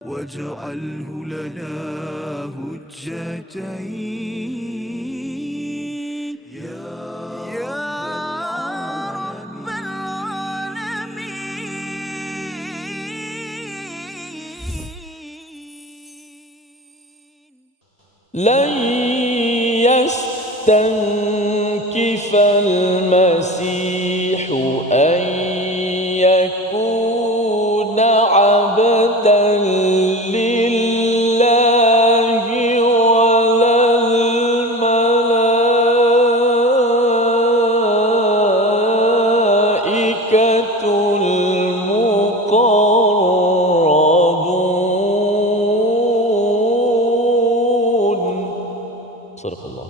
واجعله لنا هجتين يا رب العالمين. لن يستنكف المسيح أن يكون عبدا لله ولا الملائكة المقربون. صدق الله.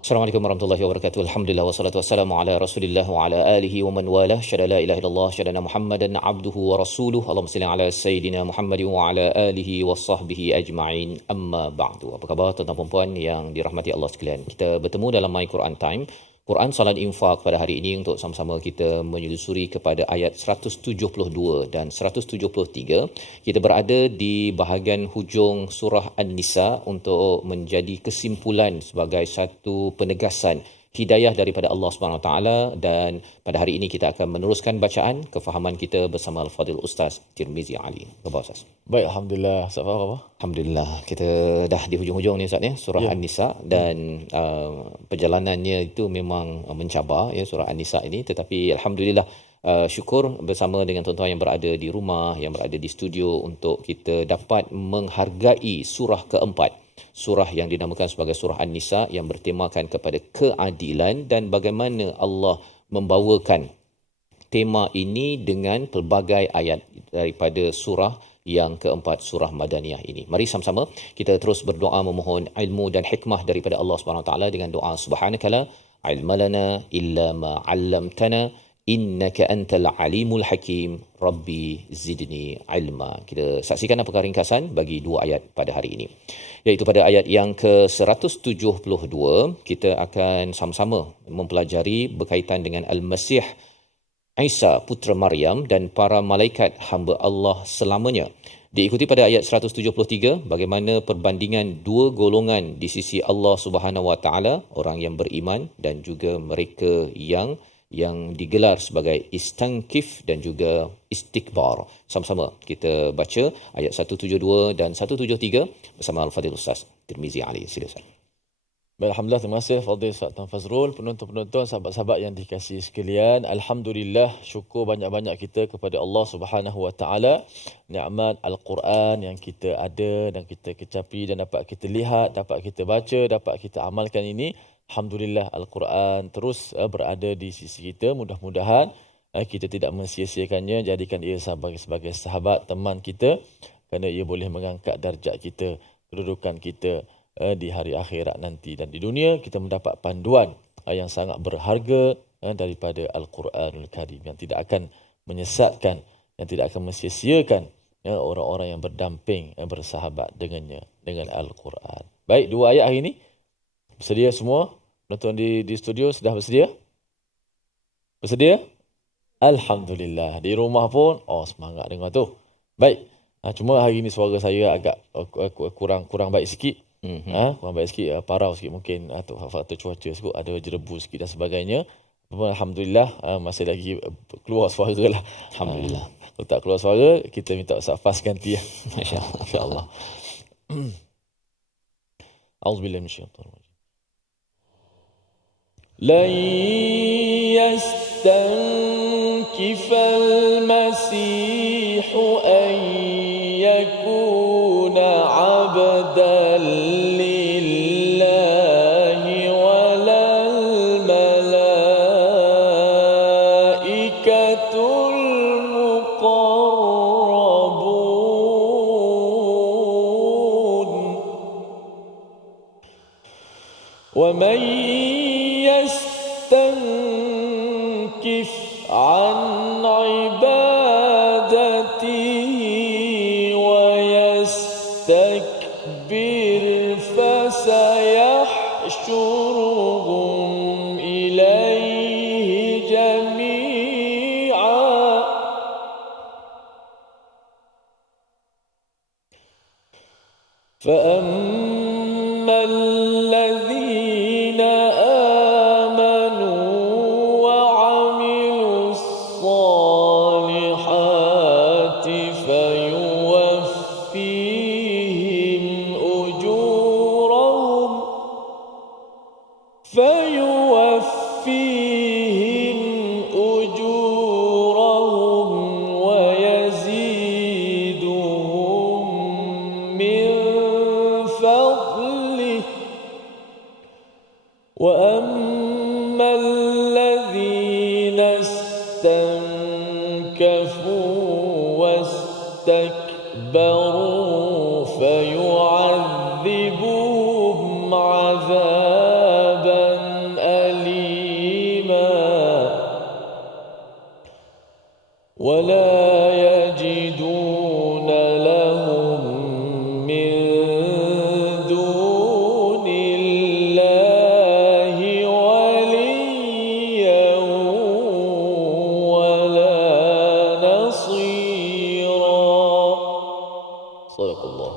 Assalamualaikum warahmatullahi wabarakatuh. Alhamdulillah wassalatu wassalamu ala Rasulillah wa ala alihi wa man walah. Syada la ilaha illallah, syada Muhammadan abduhu wa rasuluhu. Allahumma salli ala sayidina Muhammad wa ala alihi wa sahbihi ajma'in. Amma ba'du. Apa khabar tuan-tuan dan puan yang dirahmati Allah sekalian? Kita bertemu dalam My Quran Time, Quran Salat Infak pada hari ini untuk sama-sama kita menyelusuri kepada ayat 172 dan 173. Kita berada di bahagian hujung surah An-Nisa untuk menjadi kesimpulan sebagai satu penegasan hidayah daripada Allah Subhanahu Wa Taala, dan pada hari ini kita akan meneruskan bacaan kefahaman kita bersama Al-Fadil Ustaz Tirmizi Ali. Khabar Ustaz? Baik, alhamdulillah. Safa apa? Alhamdulillah, kita dah di hujung-hujung ni Ustaz ya, surah An-Nisa, dan perjalanannya itu memang mencabar ya surah An-Nisa ini, tetapi alhamdulillah syukur bersama dengan tuan-tuan yang berada di rumah, yang berada di studio, untuk kita dapat menghargai surah keempat, surah yang dinamakan sebagai surah An-Nisa, yang bertemakan kepada keadilan dan bagaimana Allah membawakan tema ini dengan pelbagai ayat daripada surah yang keempat, surah Madaniyah ini. Mari sama-sama kita terus berdoa memohon ilmu dan hikmah daripada Allah Subhanahu Wa Taala dengan doa subhanakala ilmalana illa ma 'allamtana innaka antal alimul hakim rabbi zidni ilma. Kita saksikan apakah ringkasan bagi dua ayat pada hari ini, iaitu pada ayat yang ke-172 kita akan sama-sama mempelajari berkaitan dengan Al-Masih Isa putera Maryam dan para malaikat hamba Allah selamanya. Diikuti pada ayat 173 bagaimana perbandingan dua golongan di sisi Allah Subhanahu Wa Taala, orang yang beriman dan juga mereka yang digelar sebagai istankif dan juga istikbar. Sama-sama kita baca ayat 172 dan 173 bersama Al-Fadil Ustaz Tirmizi Ali. Silakan. Baik, alhamdulillah, terima kasih Fadil Ustaz Tuan Fazrul, penonton-penonton, sahabat-sahabat yang dikasihi sekalian. Alhamdulillah, syukur banyak-banyak kita kepada Allah Subhanahu Wa Taala, nikmat Al-Quran yang kita ada dan kita kecapi dan dapat kita lihat, dapat kita baca, dapat kita amalkan ini. Alhamdulillah, Al-Quran terus berada di sisi kita. Mudah-mudahan kita tidak mensia-siakannya, jadikan ia sebagai sahabat, teman kita, kerana ia boleh mengangkat darjat kita, kedudukan kita di hari akhirat nanti, dan di dunia kita mendapat panduan yang sangat berharga daripada Al-Quranul Karim, yang tidak akan menyesatkan, yang tidak akan mensia-siakan orang-orang yang berdamping, bersahabat dengannya, dengan Al-Quran. Baik, dua ayat hari ini. Bersedia semua? Penonton di studio sudah bersedia? Bersedia? Alhamdulillah. Di rumah pun semangat dengar tu. Baik. Cuma hari ini suara saya agak kurang baik sikit. Kurang baik sikit, parau sikit mungkin, faktor cuaca sikit, ada jerebu sikit dan sebagainya. Alhamdulillah, masih lagi keluar suara lah. Alhamdulillah. Kalau tak keluar suara, kita minta Ustaz Fas ganti ya. InsyaAllah. A'udzubillahi minasyaitanir rajim. لن يستنكف المسيح أن يكون عبدا لله ولا الملائكة المقربون ومن يستنكف عن عبادته ويستكبر فسيحشرهم إليه جميعا فأما الذين آمنوا وعملوا الصالحات فيوفيهم أجورهم ويزيدهم من فضله وأما الذين استنكفوا واستكبروا فيعذبهم عذابا أليما ولا يجدون لهم من دون الله وليا ولا نصيرا. صدق الله.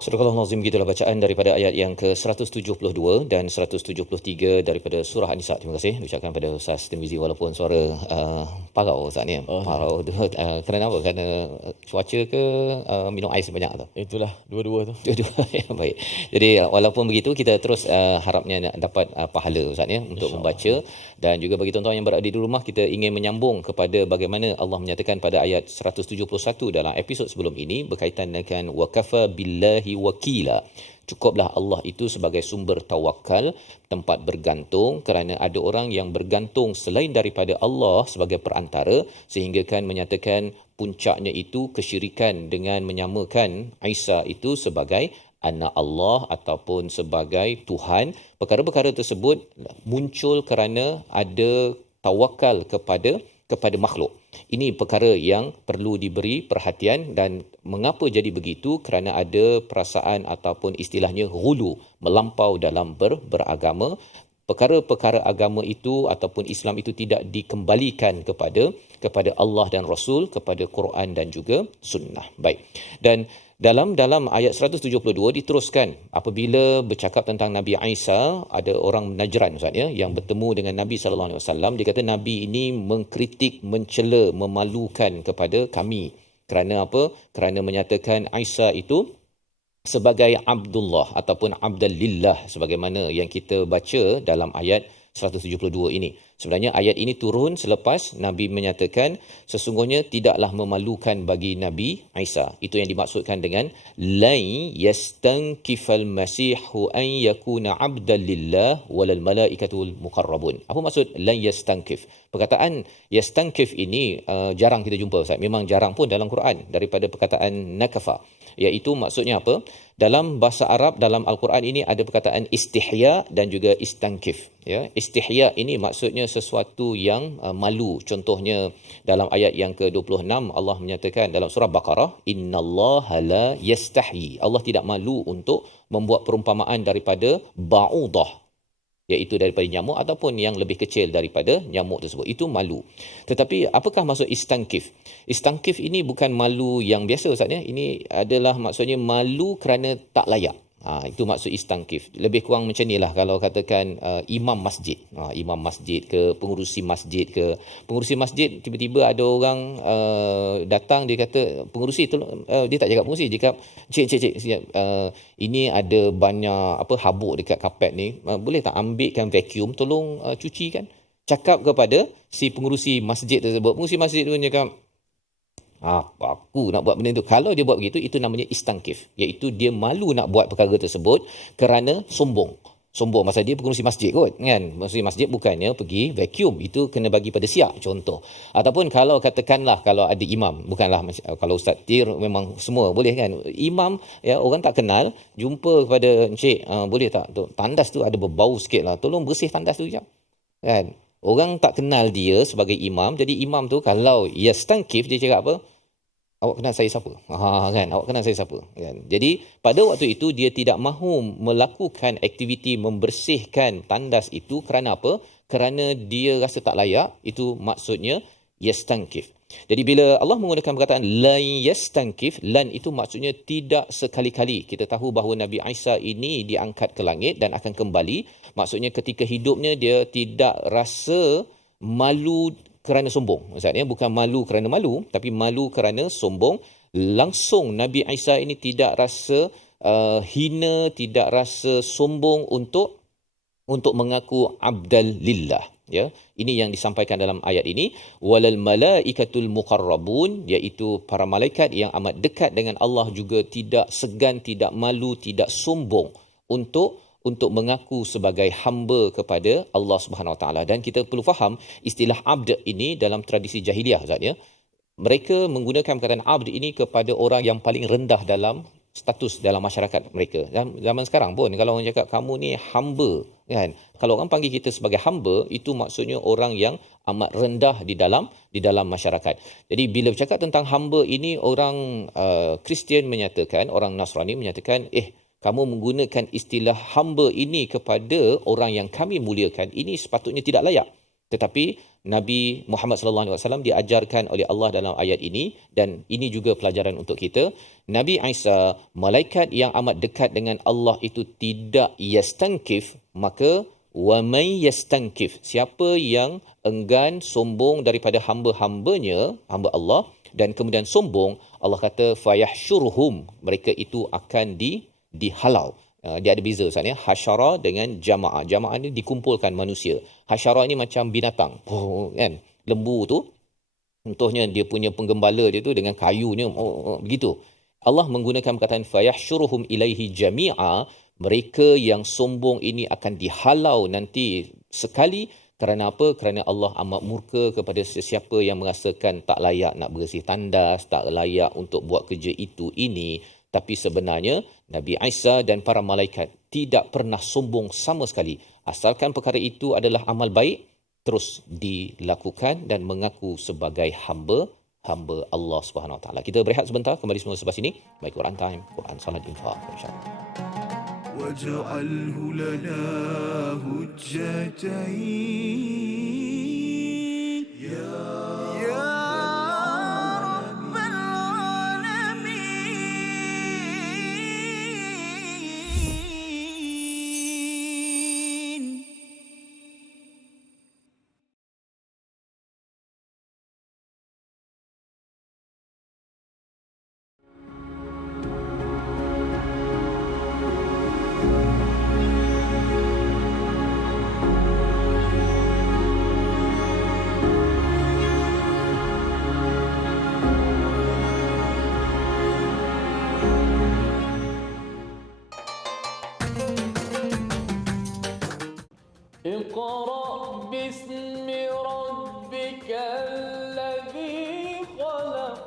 Surah Al-Nazim, gitulah bacaan daripada ayat yang ke-172 dan 173 daripada surah An-Nisa. Terima kasih ucapkan pada Ustaz Tirmizi, walaupun suara parau Ustaz ni. Parau tu kerana apa? Kerana cuaca ke minum ais banyak tu? Itulah dua-dua tu. Dua-dua. Baik. Jadi walaupun begitu kita terus harapnya nak dapat pahala Ustaz ya untuk membaca, dan juga bagi tuan-tuan yang berada di rumah, kita ingin menyambung kepada bagaimana Allah menyatakan pada ayat 171 dalam episod sebelum ini berkaitan dengan wakafa billahi wakila. Cukuplah Allah itu sebagai sumber tawakal, tempat bergantung, kerana ada orang yang bergantung selain daripada Allah sebagai perantara, sehingga kan menyatakan puncaknya itu kesyirikan dengan menyamakan Isa itu sebagai anak Allah ataupun sebagai Tuhan. Perkara-perkara tersebut muncul kerana ada tawakal kepada makhluk. Ini perkara yang perlu diberi perhatian. Dan mengapa jadi begitu? Kerana ada perasaan ataupun istilahnya ghulu, melampau dalam beragama. Perkara-perkara agama itu ataupun Islam itu tidak dikembalikan kepada Allah dan Rasul, kepada Quran dan juga sunnah. Baik. Dan dalam ayat 172 diteruskan, apabila bercakap tentang Nabi Isa, ada orang Najran Ustaz ya yang bertemu dengan Nabi sallallahu alaihi wasallam. Dia kata Nabi ini mengkritik, mencela, memalukan kepada kami. Kerana apa? Kerana menyatakan Isa itu sebagai Abdullah ataupun Abdallillah, sebagaimana yang kita baca dalam ayat 172 ini. Sebenarnya ayat ini turun selepas Nabi menyatakan sesungguhnya tidaklah memalukan bagi Nabi Isa. Itu yang dimaksudkan dengan lai yastankifal masihu an yakuna abdan lillah walal malaikatul muqarrabun. Apa maksud lai yastankif? Perkataan yastankif ini jarang kita jumpa Ustaz. Memang jarang pun dalam Quran, daripada perkataan nakafa. Iaitu maksudnya apa? Dalam bahasa Arab, dalam Al-Quran ini ada perkataan istihya dan juga istankif. Ya, istihya ini maksudnya sesuatu yang malu. Contohnya dalam ayat yang ke-26 Allah menyatakan dalam surah Baqarah, innallaha la yastahi. Allah tidak malu untuk membuat perumpamaan daripada ba'udah, iaitu daripada nyamuk ataupun yang lebih kecil daripada nyamuk tersebut. Itu malu. Tetapi apakah maksud istankif? Istankif ini bukan malu yang biasa Ustaz ya. Ini adalah maksudnya malu kerana tak layak. Itu maksud istankif. Lebih kurang macam inilah kalau katakan imam masjid. Imam masjid ke, pengurusi masjid ke. Pengurusi masjid, tiba-tiba ada orang datang, dia kata, pengurusi, dia tak cakap pengurusi, dia cakap, cik, ini ada banyak habuk dekat kapet ni. Boleh tak ambilkan vacuum, tolong cucikan. Cakap kepada si pengurusi masjid tersebut. Pengurusi masjid tu cakap, aku nak buat benda tu. Kalau dia buat begitu, itu namanya istankif, iaitu dia malu nak buat perkara tersebut kerana sombong. Masa dia pengurusi masjid kot kan. Pengurusi masjid bukannya pergi vacuum, itu kena bagi pada siap, contoh. Ataupun kalau katakanlah kalau ada imam, bukanlah kalau Ustaz Tir memang semua boleh kan. Imam ya, orang tak kenal, jumpa kepada encik, boleh tak tu, tandas tu ada berbau sikit lah, tolong bersih tandas tu sekejap kan. Orang tak kenal dia sebagai imam. Jadi imam tu kalau yastankif, dia cakap apa? Awak kenal saya siapa? Kan, awak kenal saya siapa? Kan. Jadi pada waktu itu dia tidak mahu melakukan aktiviti membersihkan tandas itu. Kerana apa? Kerana dia rasa tak layak. Itu maksudnya yastankif. Jadi bila Allah menggunakan perkataan lan yastankif, lan itu maksudnya tidak sekali-kali. Kita tahu bahawa Nabi Isa ini diangkat ke langit dan akan kembali. Maksudnya ketika hidupnya dia tidak rasa malu kerana sombong. Maksudnya bukan malu kerana malu, tapi malu kerana sombong. Langsung Nabi Isa ini tidak rasa hina, tidak rasa sombong untuk mengaku abdal lillah, ya. Ini yang disampaikan dalam ayat ini, walal malaikatul muqarrabun, iaitu para malaikat yang amat dekat dengan Allah juga tidak segan, tidak malu, tidak sombong untuk mengaku sebagai hamba kepada Allah Subhanahu Wa Taala. Dan kita perlu faham istilah abd ini dalam tradisi jahiliah, Ustaz, ya. Mereka menggunakan perkataan abd ini kepada orang yang paling rendah dalam status dalam masyarakat mereka. Zaman sekarang pun kalau orang cakap kamu ni hamba, kan, kalau orang panggil kita sebagai hamba, itu maksudnya orang yang amat rendah di dalam masyarakat. Jadi bila bercakap tentang hamba ini, orang Kristian menyatakan, orang Nasrani menyatakan, kamu menggunakan istilah hamba ini kepada orang yang kami muliakan, ini sepatutnya tidak layak. Tetapi Nabi Muhammad sallallahu alaihi wasallam diajarkan oleh Allah dalam ayat ini, dan ini juga pelajaran untuk kita. Nabi Isa, malaikat yang amat dekat dengan Allah itu tidak yastankif, maka wa may yastankif, siapa yang enggan sombong daripada hamba-hambanya, hamba Allah, dan kemudian sombong, Allah kata fayahsyurhum, mereka itu akan dihalau. Dia ada beza, Ustaz, ya. Hasyara dengan jamaah. Jamaah ni dikumpulkan manusia. Hasyara ni macam binatang, kan. Lembu tu contohnya dia punya penggembala dia tu dengan kayunya, begitu. Allah menggunakan perkataan fayahsyuruhum ilaihi jami'a, mereka yang sombong ini akan dihalau nanti sekali. Kerana apa? Kerana Allah amat murka kepada sesiapa yang merasakan tak layak nak bersih tandas, tak layak untuk buat kerja itu ini. Tapi sebenarnya Nabi Isa dan para malaikat tidak pernah sombong sama sekali. Asalkan perkara itu adalah amal baik, terus dilakukan dan mengaku sebagai hamba Allah Subhanahu Wa Taala. Kita berehat sebentar, kembali semua sebelah sini. Baik, Quran Time, Quran Salat Infaq, insya-Allah. واجعله لنا هجتين يا رب العالمين. اقرأ باسم ربك الذي خلق.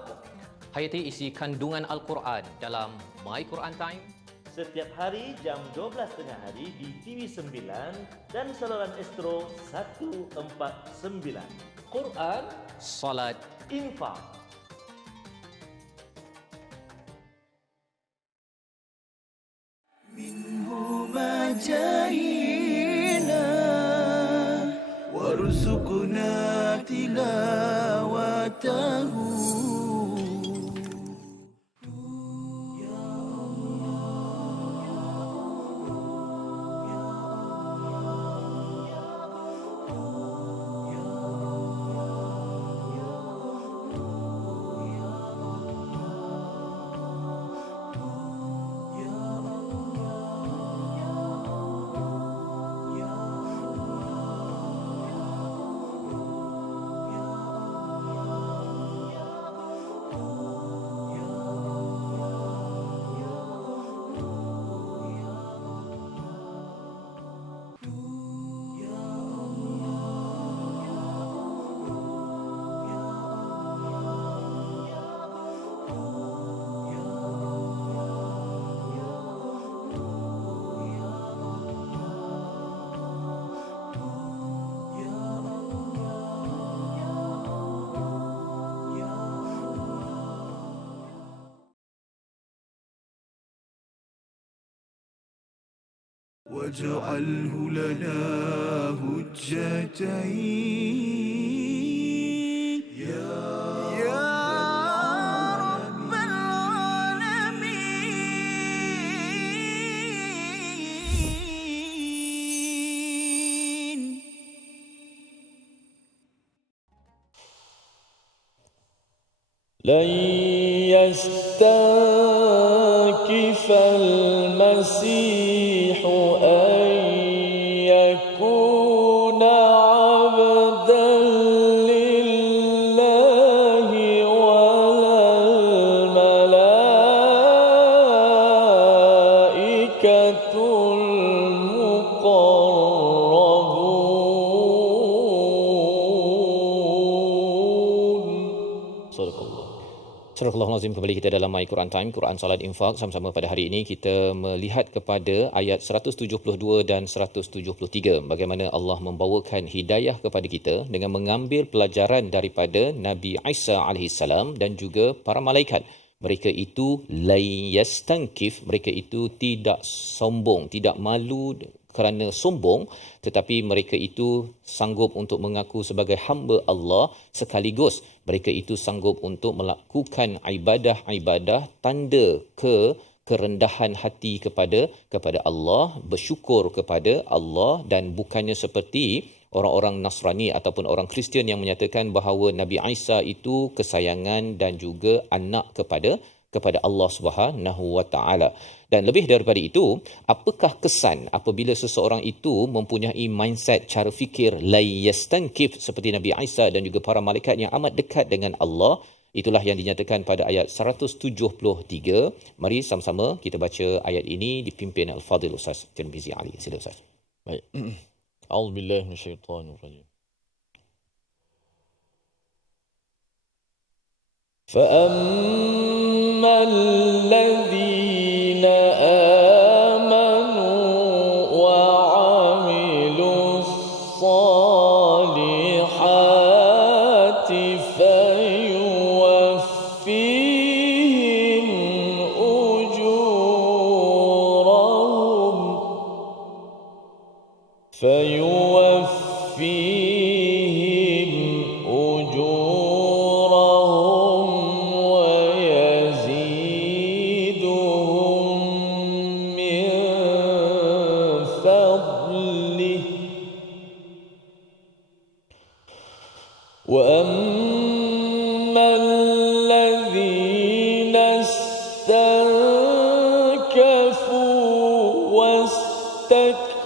Hayati isi kandungan Al-Quran dalam My Quran Time. Setiap hari jam 12 tengah hari di TV9 dan saluran Astro 149. Quran, Salat, Infak. منهما جاهينا وارزقنا تلاوته. واجعله لنا هجتين يا لن يستنكف المسيح أن يكون عبدا لله ولا الملائكة المقربون. صدق الله. Surah Al-Azim, kembali kita dalam My Quran Time, Quran Salat Infak. Sama-sama pada hari ini kita melihat kepada ayat 172 dan 173. Bagaimana Allah membawakan hidayah kepada kita dengan mengambil pelajaran daripada Nabi Isa AS dan juga para malaikat. Mereka itu la yastankif, mereka itu tidak sombong, tidak malu kerana sombong, tetapi mereka itu sanggup untuk mengaku sebagai hamba Allah, sekaligus mereka itu sanggup untuk melakukan ibadah-ibadah tanda kerendahan hati kepada Allah, bersyukur kepada Allah, dan bukannya seperti orang-orang Nasrani ataupun orang Kristian yang menyatakan bahawa Nabi Isa itu kesayangan dan juga anak kepada Allah Subhanahu wa taala. Dan lebih daripada itu, apakah kesan apabila seseorang itu mempunyai mindset, cara fikir la yastankif seperti Nabi Isa dan juga para malaikat yang amat dekat dengan Allah? Itulah yang dinyatakan pada ayat 173. Mari sama-sama kita baca ayat ini dipimpin Al-Fadhil Ustaz Tirmizi Ali. Sila Ustaz. Baik. A'udzubillahi minasyaitonir rajim. فَأَمَّا الَّذِينَ آمَنُوا وَعَمِلُوا الصَّالِحَاتِ فَيُوَفِّيهِمْ أُجُورَهُمْ ويزيدهم من فضله. وأما الذين استنكفوا واستكبروا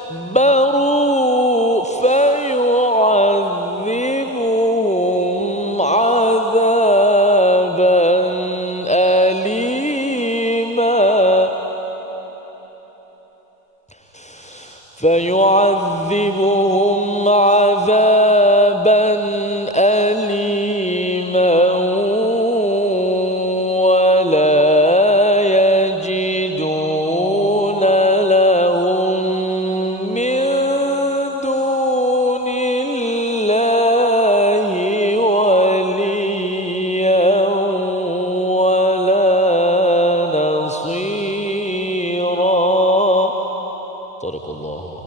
فيعذبهم عذابا أليما ولا يجدون لهم من دون الله وليا ولا نصيرا. صدق الله.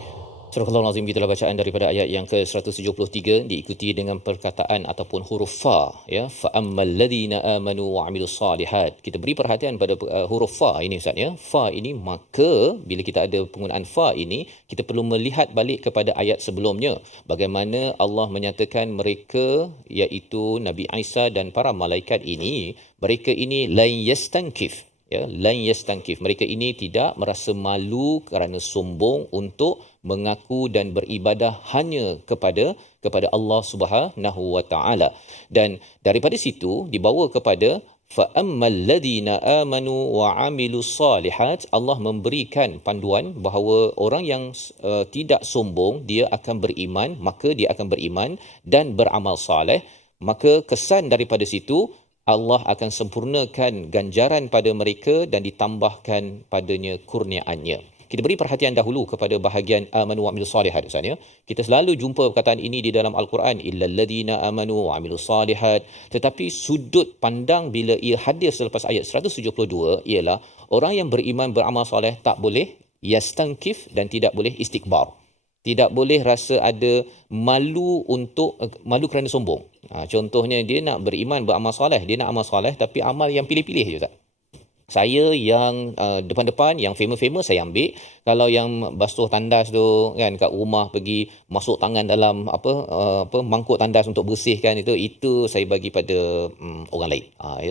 Surah Al-Azim, itulah bacaan daripada ayat yang ke-173, diikuti dengan perkataan ataupun huruf fa, ya, fa ammal ladina amanu wa amilus solihat. Kita beri perhatian pada huruf fa ini Ustaz, ya. Fa ini, maka bila kita ada penggunaan fa ini, kita perlu melihat balik kepada ayat sebelumnya, bagaimana Allah menyatakan mereka, iaitu Nabi Isa dan para malaikat ini, mereka ini la yastankif, ya, lan yastankif, mereka ini tidak merasa malu kerana sombong untuk mengaku dan beribadah hanya kepada Allah Subhanahu wa taala. Dan daripada situ dibawa kepada fa ammal ladina amanu wa amilus solihat. Allah memberikan panduan bahawa orang yang tidak sombong, dia akan beriman, maka dia akan beriman dan beramal soleh. Maka kesan daripada situ, Allah akan sempurnakan ganjaran pada mereka dan ditambahkan padanya kurniaannya. Kita beri perhatian dahulu kepada bahagian amanu wa amilus solihat, Ustaz, ya. Kita selalu jumpa perkataan ini di dalam Al-Quran, illal ladina amanu wa amilus solihat. Tetapi sudut pandang bila ia hadir selepas ayat 172 ialah orang yang beriman beramal soleh tak boleh yastankif dan tidak boleh istikbar. Tidak boleh rasa ada malu kerana sombong. Contohnya dia nak beriman beramal soleh, dia nak amal soleh tapi amal yang pilih-pilih je, Ustaz. Saya yang depan-depan, yang famous-famous saya ambil. Kalau yang basuh tandas tu kan kat rumah pergi masuk tangan dalam mangkuk tandas untuk bersihkan itu saya bagi pada orang lain.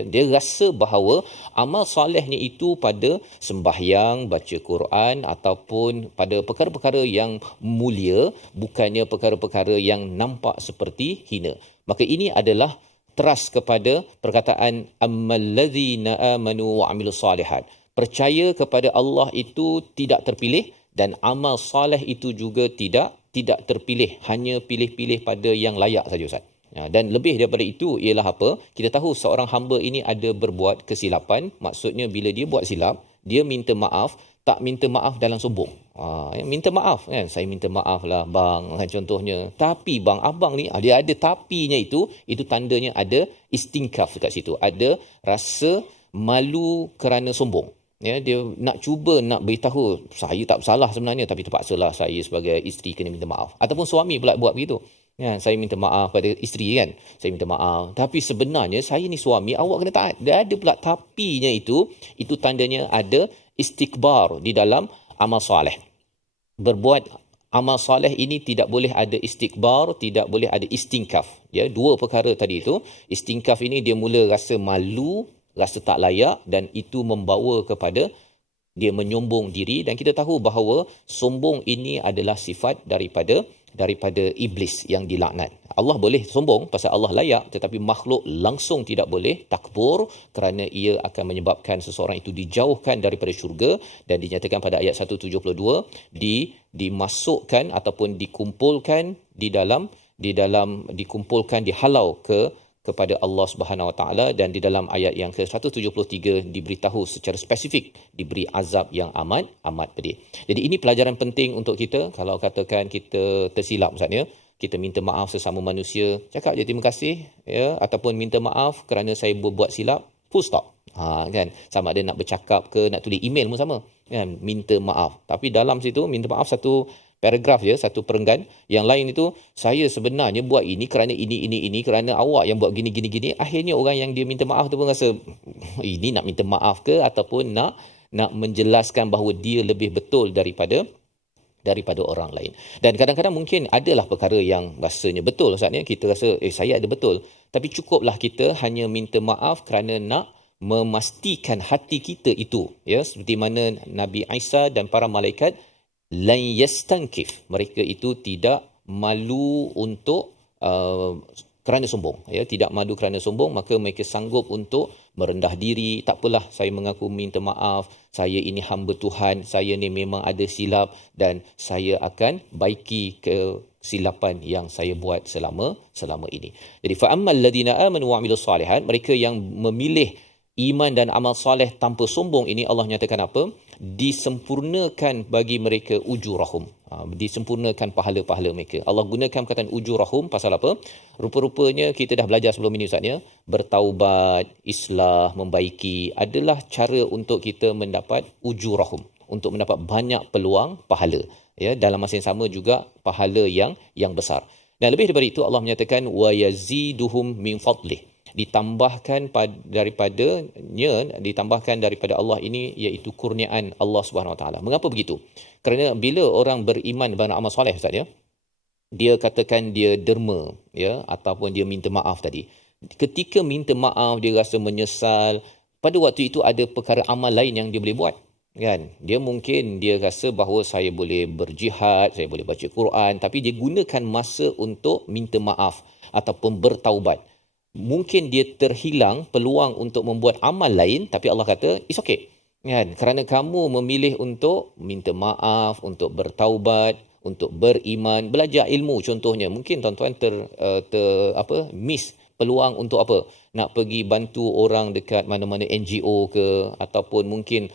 Dia rasa bahawa amal solehnya itu pada sembahyang, baca Quran ataupun pada perkara-perkara yang mulia, bukannya perkara-perkara yang nampak seperti hina. Maka ini adalah trust kepada perkataan amallazina amanu wa amilus solihat. Percaya kepada Allah itu tidak terpilih dan amal soleh itu juga tidak terpilih, hanya pilih-pilih pada yang layak saja Ustaz. Dan lebih daripada itu ialah apa? Kita tahu seorang hamba ini ada berbuat kesilapan, maksudnya bila dia buat silap, dia minta maaf, tak minta maaf dalam sombong. Minta maaf kan, saya minta maaf lah bang contohnya. Tapi bang abang ni dia ada tapinya itu tandanya ada istinkaf dekat situ. Ada rasa malu kerana sombong. Dia nak cuba nak beritahu saya tak bersalah sebenarnya tapi terpaksalah saya sebagai isteri kena minta maaf. Ataupun suami pula buat begitu. Saya minta maaf pada isteri kan. Saya minta maaf. Tapi sebenarnya saya ni suami, awak kena taat. Dia ada pula tapinya itu tandanya ada istikbar di dalam amal soleh. Berbuat amal soleh ini tidak boleh ada istikbar, tidak boleh ada istinkaf. Dua perkara tadi itu. Istinkaf ini dia mula rasa malu, rasa tak layak dan itu membawa kepada dia menyombong diri dan kita tahu bahawa sombong ini adalah sifat daripada iblis yang dilaknat. Allah boleh sombong pasal Allah layak, tetapi makhluk langsung tidak boleh takbur kerana ia akan menyebabkan seseorang itu dijauhkan daripada syurga dan dinyatakan pada ayat 172 dimasukkan ataupun dikumpulkan dikumpulkan dihalau kepada Allah Subhanahu Wa Taala dan di dalam ayat yang ke-173 diberitahu secara spesifik diberi azab yang amat pedih. Jadi ini pelajaran penting untuk kita. Kalau katakan kita tersilap misalnya, kita minta maaf sesama manusia, cakap je terima kasih ataupun minta maaf kerana saya berbuat silap, full stop. Kan sama ada nak bercakap ke nak tulis email pun sama kan, minta maaf. Tapi dalam situ minta maaf satu paragraf satu perenggan, yang lain itu saya sebenarnya buat ini kerana ini kerana awak yang buat gini. Akhirnya orang yang dia minta maaf tu pun rasa ini nak minta maaf ke ataupun nak menjelaskan bahawa dia lebih betul daripada orang lain. Dan kadang-kadang mungkin adalah perkara yang rasanya betul Ustaz kita rasa saya ada betul, tapi cukuplah kita hanya minta maaf kerana nak memastikan hati kita itu seperti mana Nabi Isa dan para malaikat lan yastankif, mereka itu tidak malu untuk kerana sombong tidak malu kerana sombong, maka mereka sanggup untuk merendah diri. Tak apalah, saya mengaku minta maaf, saya ini hamba Tuhan, saya ni memang ada silap dan saya akan baiki kesilapan yang saya buat selama ini. Jadi fa ammal ladina amanu wa amilus solihat, mereka yang memilih iman dan amal soleh tanpa sombong ini Allah nyatakan apa? Disempurnakan bagi mereka ujurahum. Disempurnakan pahala-pahala mereka. Allah gunakan perkataan ujurahum pasal apa? Rupa-rupanya kita dah belajar sebelum ini Ustaz bertaubat, islah, membaiki adalah cara untuk kita mendapat ujurahum, untuk mendapat banyak peluang pahala. Dalam masa yang sama juga pahala yang besar. Dan lebih daripada itu Allah menyatakan wa yaziduhum min fadlih. Ditambahkan daripada Allah ini iaitu kurniaan Allah Subhanahu Wa Taala. Mengapa begitu? Kerana bila orang beriman beramal soleh Ustaz dia katakan dia derma ataupun dia minta maaf tadi. Ketika minta maaf dia rasa menyesal, pada waktu itu ada perkara amal lain yang dia boleh buat kan. Dia mungkin dia rasa bahawa saya boleh berjihad, saya boleh baca Quran, tapi dia gunakan masa untuk minta maaf ataupun bertaubat. Mungkin dia terhilang peluang untuk membuat amal lain, tapi Allah kata it's okay kan, kerana kamu memilih untuk minta maaf, untuk bertaubat, untuk beriman, belajar ilmu contohnya. Mungkin tuan-tuan miss peluang untuk apa? Nak pergi bantu orang dekat mana-mana NGO ke, ataupun mungkin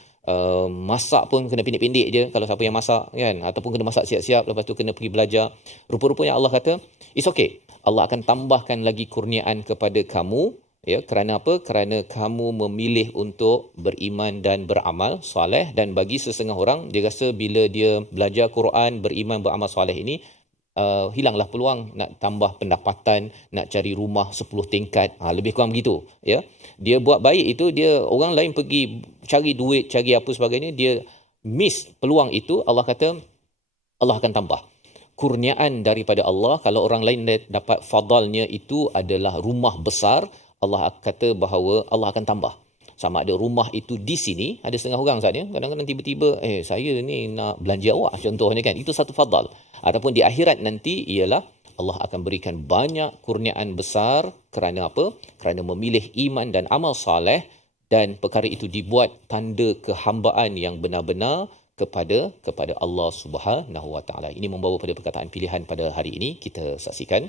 masak pun kena pendek-pendek je kalau siapa yang masak kan, ataupun kena masak siap-siap lepas tu kena pergi belajar. Rupa-rupanya Allah kata it's okay, Allah akan tambahkan lagi kurniaan kepada kamu kerana apa? Kerana kamu memilih untuk beriman dan beramal soleh. Dan bagi setengah orang dia rasa bila dia belajar Quran, beriman, beramal soleh ini hilanglah peluang nak tambah pendapatan, nak cari rumah 10 tingkat, lebih kurang begitu, ya. Dia buat baik itu, dia orang lain pergi cari duit, cari apa sebagainya, dia miss peluang itu. Allah kata Allah akan tambah kurniaan daripada Allah. Kalau orang lain dapat fadalnya itu adalah rumah besar, Allah kata bahawa Allah akan tambah. Sama ada rumah itu di sini, ada setengah orang saat ni, kadang-kadang tiba-tiba, saya ni nak belanja awak contohnya kan, itu satu fadal. Ataupun di akhirat nanti ialah Allah akan berikan banyak kurniaan besar. Kerana apa? Kerana memilih iman dan amal saleh, dan perkara itu dibuat tanda kehambaan yang benar-benar kepada Allah Subhanahu Wa Taala. Ini membawa pada perkataan pilihan pada hari ini, kita saksikan,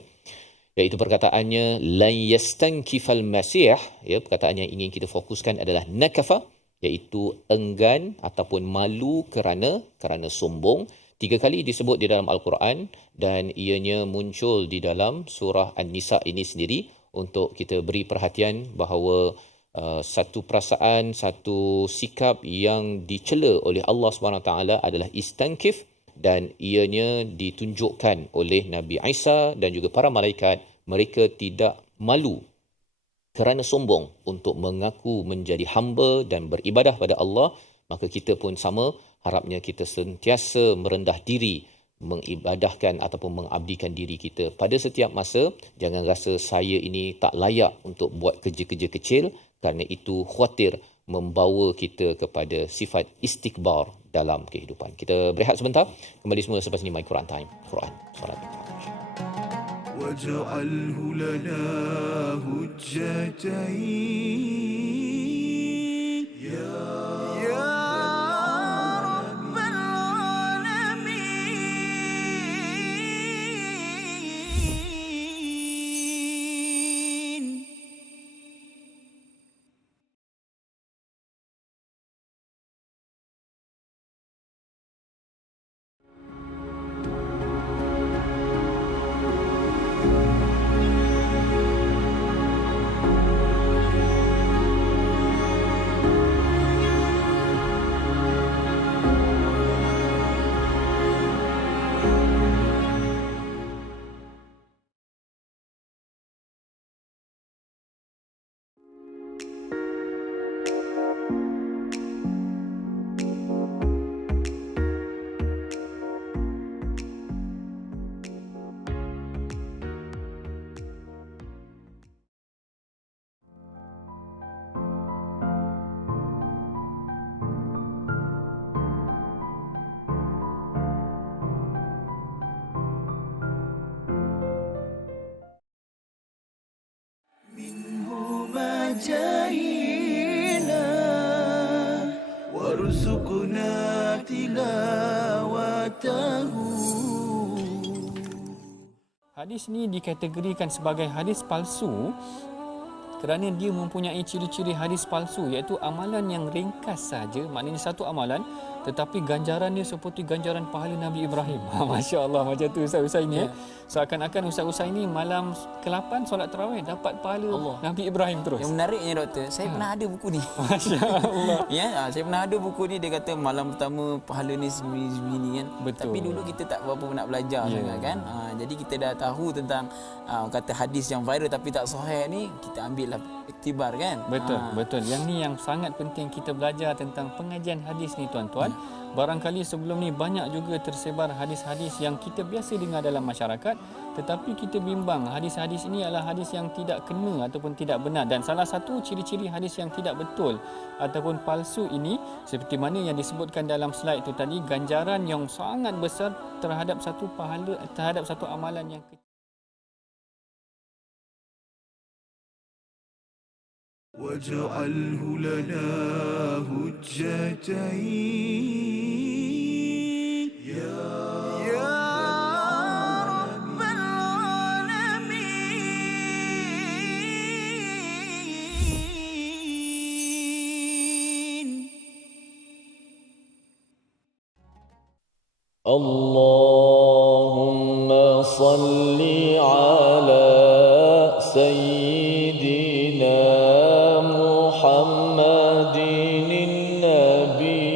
iaitu perkataannya lan yastankifal masih, ya, perkataan yang ingin kita fokuskan adalah nakafa, iaitu enggan ataupun malu kerana sombong. 3 kali disebut di dalam Al-Quran, dan ianya muncul di dalam surah An-Nisa ini sendiri, untuk kita beri perhatian bahawa satu perasaan, satu sikap yang dicela oleh Allah SWT adalah istankif, dan ianya ditunjukkan oleh Nabi Isa dan juga para malaikat. Mereka tidak malu kerana sombong untuk mengaku menjadi hamba dan beribadah pada Allah. Maka kita pun sama, harapnya kita sentiasa merendah diri, mengibadahkan ataupun mengabdikan diri kita pada setiap masa. Jangan rasa saya ini tak layak untuk buat kerja-kerja kecil, kerana itu khawatir membawa kita kepada sifat istikbar dalam kehidupan. Kita berehat sebentar, kembali semula selepas ini My Quran Time. Quran, salat. واجعله لنا هجتين يا رب العالمين. جاهينا وارزقنا تلاوته. Hadis ni dikategorikan sebagai hadis palsu kerana dia mempunyai ciri-ciri hadis palsu, iaitu amalan yang ringkas saja, maknanya satu amalan tetapi ganjaran dia seperti ganjaran pahala Nabi Ibrahim. Masya Allah, macam tu Ustaz-Ustaz ini. Seakan-akan Ustaz-Ustaz ini malam ke-8 solat tarawih dapat pahala Allah. Nabi Ibrahim terus. Yang menariknya doktor, saya pernah ada buku ni. Masya Allah. Ya, saya pernah ada buku ni, dia kata malam pertama pahala ni segini kan. Betul. Tapi dulu kita tak berapa nak belajar sangat kan. Jadi kita dah tahu tentang kata hadis yang viral tapi tak sahih ni, kita ambil lah iktibar kan. Betul, betul. Yang ni yang sangat penting kita belajar tentang pengajian hadis ni tuan-tuan. Barangkali sebelum ni banyak juga tersebar hadis-hadis yang kita biasa dengar dalam masyarakat, tetapi kita bimbang hadis-hadis ini adalah hadis yang tidak kena ataupun tidak benar. Dan salah satu ciri-ciri hadis yang tidak betul ataupun palsu ini, seperti mana yang disebutkan dalam slide itu tadi, ganjaran yang sangat besar terhadap satu pahala, terhadap satu amalan yang kecil. واجعله لنا هجتين يا رب العالمين. اللهم صل على سيدنا محمد النبي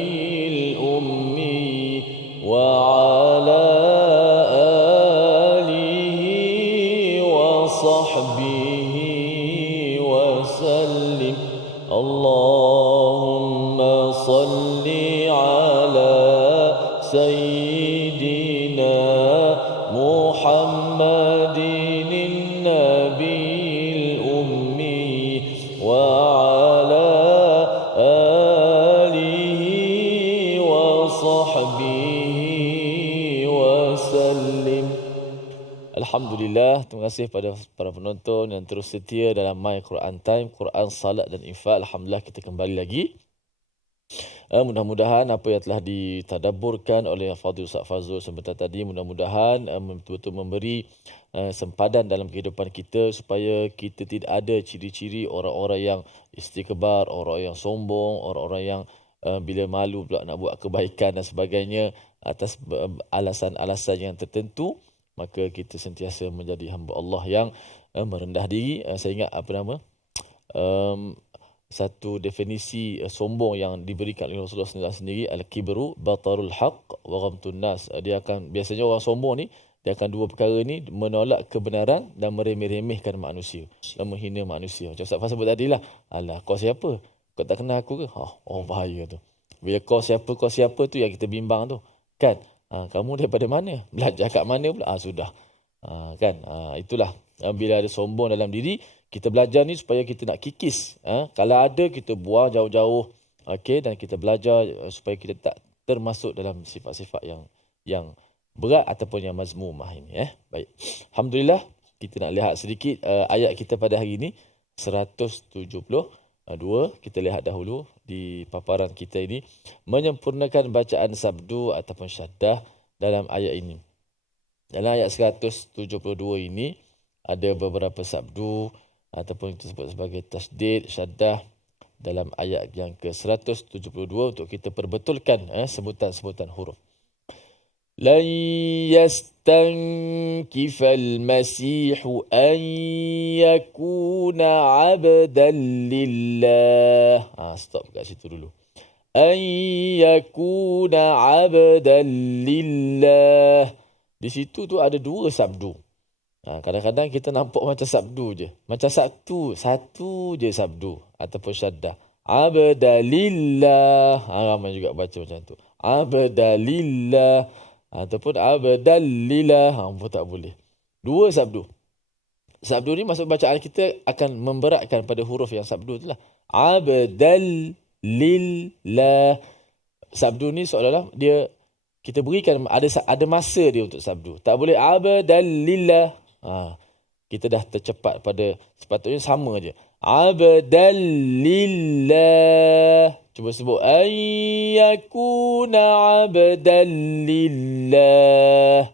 الأمي وعلى على سيدنا محمد النبي الأمي وعلى آله وصحبه وسلم. Alhamdulillah, terima kasih pada para penonton yang terus setia dalam My Quran Time, Quran, Salat dan Infak. Alhamdulillah kita kembali lagi. Mudah-mudahan apa yang telah ditadabburkan oleh Fadil Ustaz Fazrul sebentar tadi, mudah-mudahan betul-betul memberi sempadan dalam kehidupan kita supaya kita tidak ada ciri-ciri orang-orang yang istikbar, orang yang sombong, orang-orang yang bila malu pula nak buat kebaikan dan sebagainya atas alasan-alasan yang tertentu. Maka kita sentiasa menjadi hamba Allah yang merendah diri. Saya ingat satu definisi sombong yang diberikan oleh Rasulullah SAW sendiri, al-kibru batarul haqq wa ghamtun nas. Dia akan, biasanya orang sombong ni dia akan dua perkara ni, menolak kebenaran dan meremeh-remehkan manusia dan menghina manusia. Macam Ustaz Fah sebut tadi lah, alah kau siapa? Kau tak kenal aku ke? Oh bahaya tu. Bila kau siapa tu yang kita bimbang tu. Kan? Kamu daripada mana? Belajar kat mana pula? Sudah. Kan? Itulah. Bila ada sombong dalam diri, kita belajar ni supaya kita nak kikis. Kalau ada, kita buang jauh-jauh. Okay? Dan kita belajar supaya kita tak termasuk dalam sifat-sifat yang berat ataupun yang mazmumah ini. Baik. Alhamdulillah, kita nak lihat sedikit ayat kita pada hari ini. 172. Kita lihat dahulu di paparan kita ini, menyempurnakan bacaan sabdu ataupun syaddah dalam ayat ini. Dalam ayat 172 ini ada beberapa sabdu ataupun disebut sebagai tasdid, syaddah dalam ayat yang ke-172 untuk kita perbetulkan sebutan-sebutan huruf. لن يستنكف المسيح أن يكون عبدا لله. Stop kat situ dulu. أن يكون عبدا لله. Di situ tu ada dua sabdu. Kadang-kadang kita nampak macam sabdu je. Macam satu je sabdu ataupun syaddah. Abda lillah. Ramai juga baca macam tu. Abda lillah. Ataupun abdal lillah, pun tak boleh. Dua sabdu. Sabdu ni maksud bacaan kita akan memberatkan pada huruf yang sabdu tu lah. Abdal lillah. Sabdu ni seolah-olah dia kita berikan ada masa dia untuk sabdu. Tak boleh abdal lillah. Kita dah tercepat pada, sepatutnya sama je. Abdal lillah. Cuba sebut. Ayyakuna abdan lillah.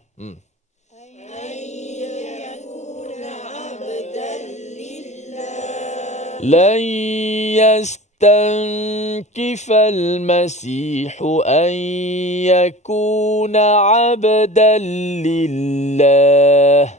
Ayyakuna abdan lillah. Lan yastankifal masihu an yakuna abdan lillah.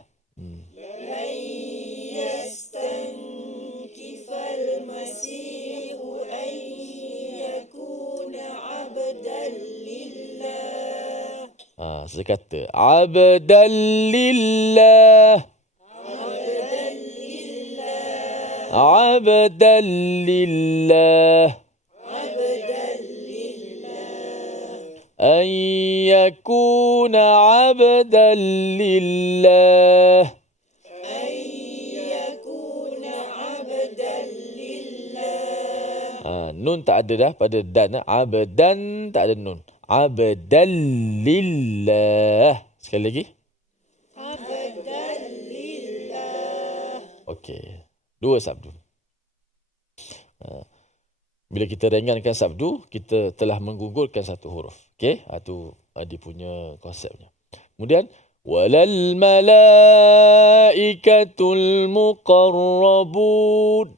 Saya kata abdan lillah. Abdan lillah. An yakuna abdan lillah. Nun tak ada dah pada dan. Abdan tak ada nun. Abdan lillah. Sekali lagi. Abdan lillah. Okey. Dua sabdu. Bila kita ringankan sabdu, kita telah menggugurkan satu huruf. Okey. Itu dia punya konsepnya. Kemudian walal malaikatul muqarrabun.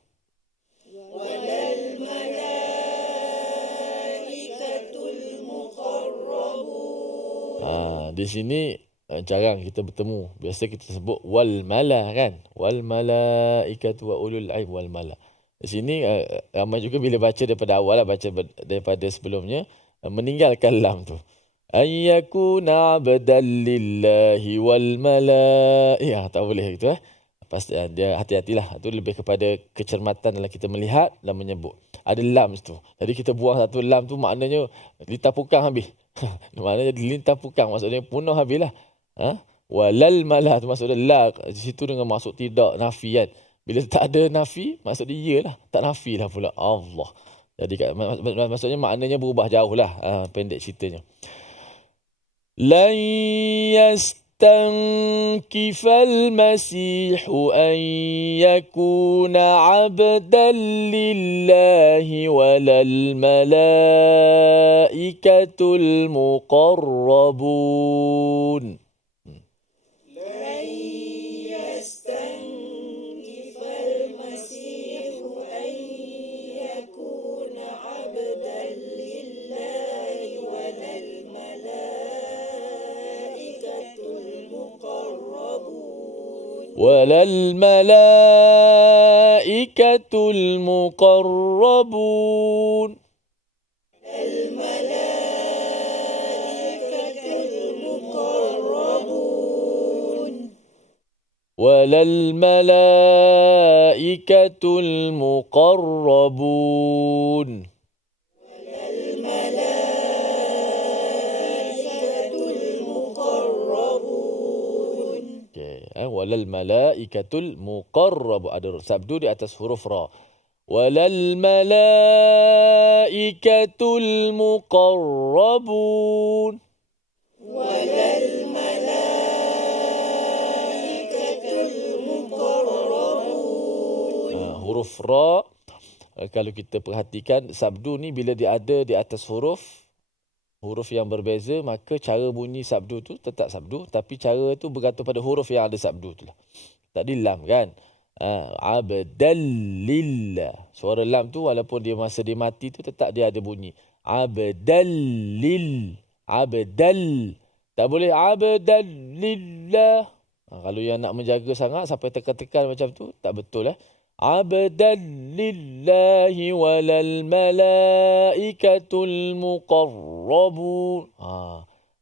Di sini jarang kita bertemu. Biasa kita sebut wal mala kan. Wal malaikatu wa ulul ilm wal mala. Di sini ramai juga bila baca daripada awal lah, baca daripada sebelumnya, meninggalkan lam tu. Ayyakuna abdan lillahi wal mala. Tak boleh gitu. Pasti dia hati-hatilah. Itu lebih kepada kecermatan dalam kita melihat dan menyebut. ada lam situ. Jadi kita buang satu lam tu maknanya lintah pukang habis. Maknanya lintah pukang maksudnya punah habislah. Walal malah tu maksudnya la di situ dengan maksud tidak nafi kan. Bila tak ada nafi maksudnya iyalah, tak nafi lah pula Allah. Jadi maksudnya maknanya berubah jauh lah. Pendek ceritanya. لن يستنكف المسيح أن يكون عبدا لله ولا الملائكة المقربون. ولا الملائكة المقربون. ولا الملائكة المقربون. Walal malaikatul muqarrab, ada sabdu di atas huruf ra. Walal malaikatul muqarrabun. Walal malaikatul muqarrabun. Huruf ra, kalau kita perhatikan sabdu ni bila dia ada di atas huruf yang berbeza, maka cara bunyi sabdu tu tetap sabdu, tapi cara tu bergantung pada huruf yang ada sabdu tu lah. Tak di lam kan. Abdallillah. Suara lam tu walaupun dia masa dia mati tu tetap dia ada bunyi. Abdallil. Abdal. Tak boleh abdallillah. Kalau yang nak menjaga sangat sampai tekan-tekan macam tu, tak betul lah. Abdallillahi walal malaikatul muqarrabun.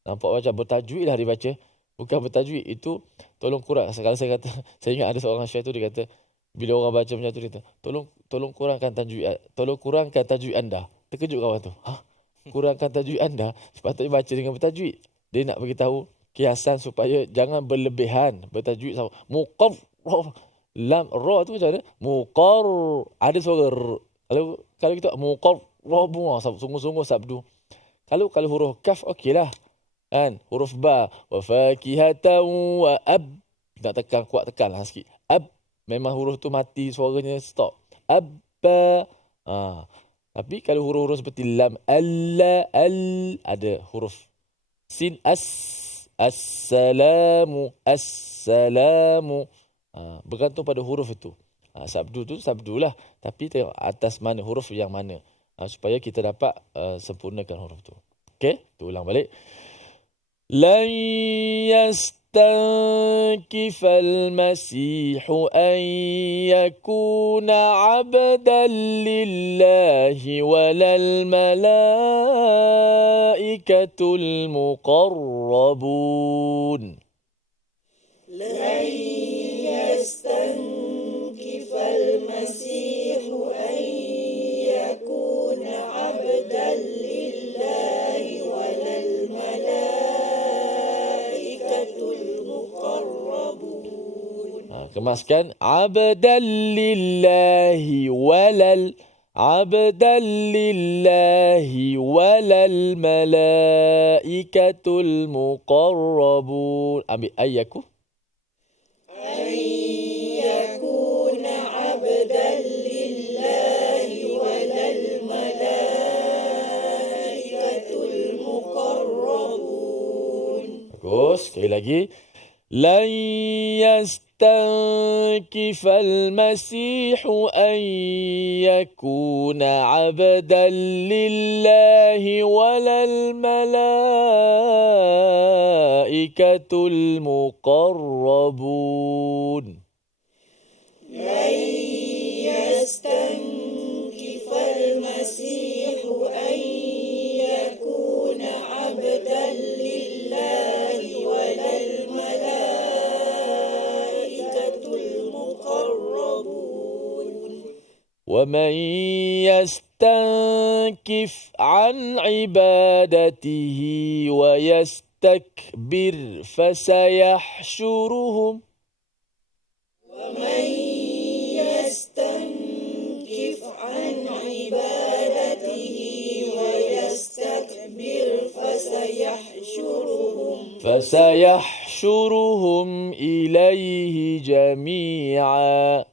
Nampak macam bertajwid lah dia baca. Bukan bertajwid. Itu tolong kurang. Kalau saya kata, saya ingat ada seorang syekh tu dia kata, bila orang baca macam tu dia kata, tolong kurangkan tajwid. Tolong kurangkan tajwid anda. Terkejut kawan tu. Kurangkan tajwid anda. Sepatutnya baca dengan bertajwid. Dia nak beritahu kiasan supaya jangan berlebihan bertajwid sama. Muqarrab. Lam ra tu macam mana? Muqar. Ada suara r. Kalau kita muqarrab, sungguh-sungguh sabdu. Kalau huruf kaf okeylah. Kan? Huruf ba wa fakihatan wa ab. Nak tekan kuat tekanlah sikit. Ab. Memang huruf tu mati suaranya stop. Abba. Tapi kalau huruf-huruf seperti lam alla al ada huruf sin assalamu assalamu. Bergantung pada huruf itu. Sabdu tu sabdulah, tapi tengok atas mana huruf yang mana, supaya kita dapat sempurnakan huruf tu. Okey, tu ulang balik. Lan yastankifal masihu an yakuna abdan lillahi walal malaikatul muqarrabun. يستنكف المسيح أن يكون عبدا لله ولا الملائكة المقربون. Kemaskan abdan lillahi walal abdan lillahi walal malaikatul muqarrabun. Ambil ayyaku. Sekali lagi. Lan yastankifal masihu an yakuna abdan lillahi walal malaikatul muqarrabun. Lan yastankifal masihu an yakuna abdan lillahi walal malaikatul muqarrabun. ومن يستنكف عن عبادته ويستكبر فسيحشرهم فسيحشرهم إليه جميعا.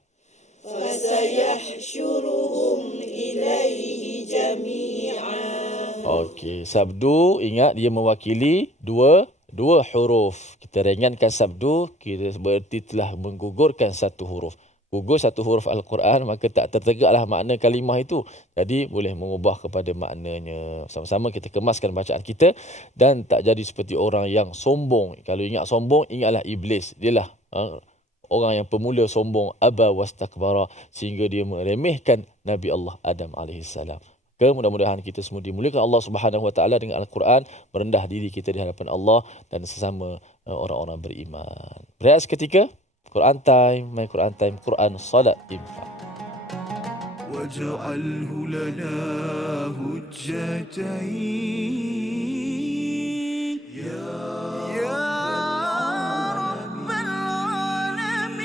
Okey, sabdu ingat dia mewakili dua huruf. Kita ringankan sabdu, kita berarti telah menggugurkan satu huruf. Gugur satu huruf Al-Quran, maka tak tertegaklah makna kalimah itu. Jadi boleh mengubah kepada maknanya. Sama-sama kita kemaskan bacaan kita dan tak jadi seperti orang yang sombong. Kalau ingat sombong, ingatlah iblis. Dialah orang yang pemula sombong, aba wastakbara, sehingga dia meremehkan Nabi Allah Adam AS. Mudah-mudahan kita semua dimuliakan Allah Subhanahu Wa Taala dengan Al-Quran, merendah diri kita di hadapan Allah dan sesama orang-orang beriman. Berehat seketika, Quran Time, My Quran Time, Quran Salat Infak. واجعله لنا هجتين يا رب العالمين.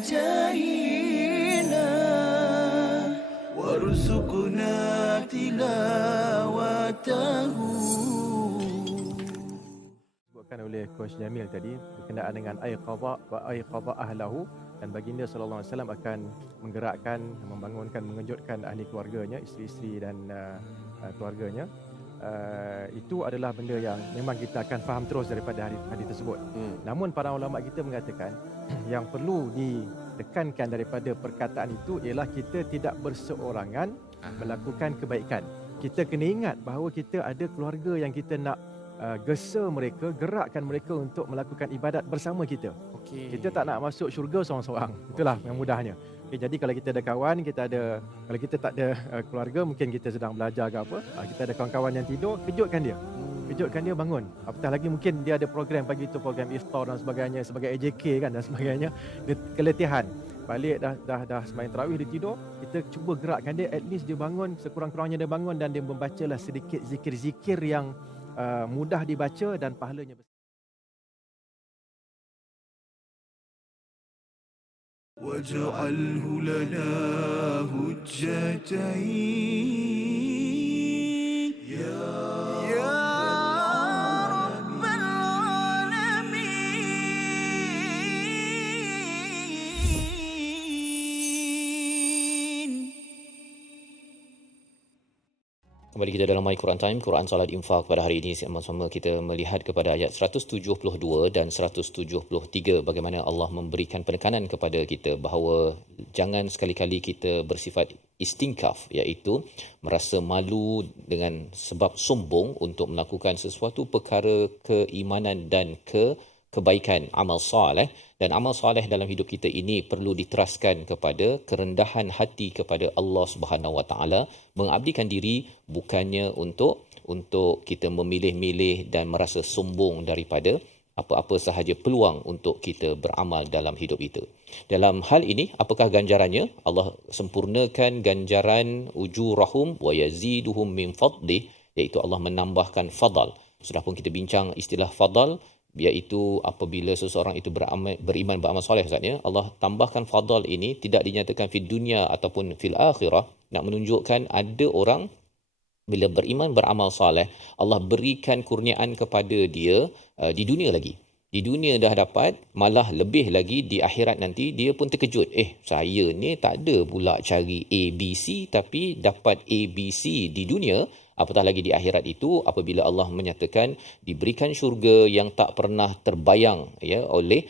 جاهنا وارزقنا تلاوته. Disebutkan oleh Coach Jamil tadi berkenaan dengan aiqadha wa aiqadha ahlahu, dan baginda sallallahu alaihi wasallam akan menggerakkan, membangunkan, mengejutkan ahli keluarganya, isteri-isteri dan keluarganya. Itu adalah benda yang memang kita akan faham terus daripada hadis tersebut. Namun para ulama kita mengatakan yang perlu ditekankan daripada perkataan itu ialah kita tidak berseorangan melakukan kebaikan. Kita kena ingat bahawa kita ada keluarga yang kita nak gesa mereka, gerakkan mereka untuk melakukan ibadat bersama kita. Kita tak nak masuk syurga seorang-seorang. Itulah yang mudahnya. Jadi kalau kita ada kawan, kalau kita tak ada keluarga, mungkin kita sedang belajar ke apa, kita ada kawan-kawan yang tidur, kejutkan dia. Kejutkan dia bangun. Apatah lagi mungkin dia ada program pagi itu, program iftar dan sebagainya, sebagai AJK kan dan sebagainya. Dia keletihan. Balik dah sembahyang tarawih, dia tidur, kita cuba gerakkan dia, at least dia bangun, sekurang-kurangnya dia bangun dan dia membacalah sedikit zikir-zikir yang mudah dibaca dan pahalanya besar. واجعله لنا هجتين يا رب العالمين. Kembali kita dalam My Quran Time, Quran Salat Infak pada hari ini. Sama-sama kita melihat kepada ayat 172 dan 173 bagaimana Allah memberikan penekanan kepada kita bahawa jangan sekali-kali kita bersifat istingkaf, iaitu merasa malu dengan sebab sombong untuk melakukan sesuatu perkara keimanan dan kebaikan, amal soleh. Dan amal soleh dalam hidup kita ini perlu diteraskan kepada kerendahan hati kepada Allah Subhanahu Wa Taala, mengabdikan diri, bukannya untuk kita memilih-milih dan merasa sombong daripada apa-apa sahaja peluang untuk kita beramal dalam hidup itu. Dalam hal ini, apakah ganjarannya? Allah sempurnakan ganjaran ujurahum wa yaziduhum min fadlih, iaitu Allah menambahkan fadal. Sudah pun kita bincang istilah fadal, iaitu apabila seseorang itu beriman beramal soleh, maksudnya Allah tambahkan fadal ini tidak dinyatakan fi dunia ataupun fil akhirah, nak menunjukkan ada orang bila beriman beramal soleh, Allah berikan kurniaan kepada dia di dunia lagi. Di dunia dah dapat, malah lebih lagi di akhirat nanti dia pun terkejut. Saya ni tak ada pula cari ABC tapi dapat ABC di dunia. Apatah lagi di akhirat itu apabila Allah menyatakan diberikan syurga yang tak pernah terbayang ya oleh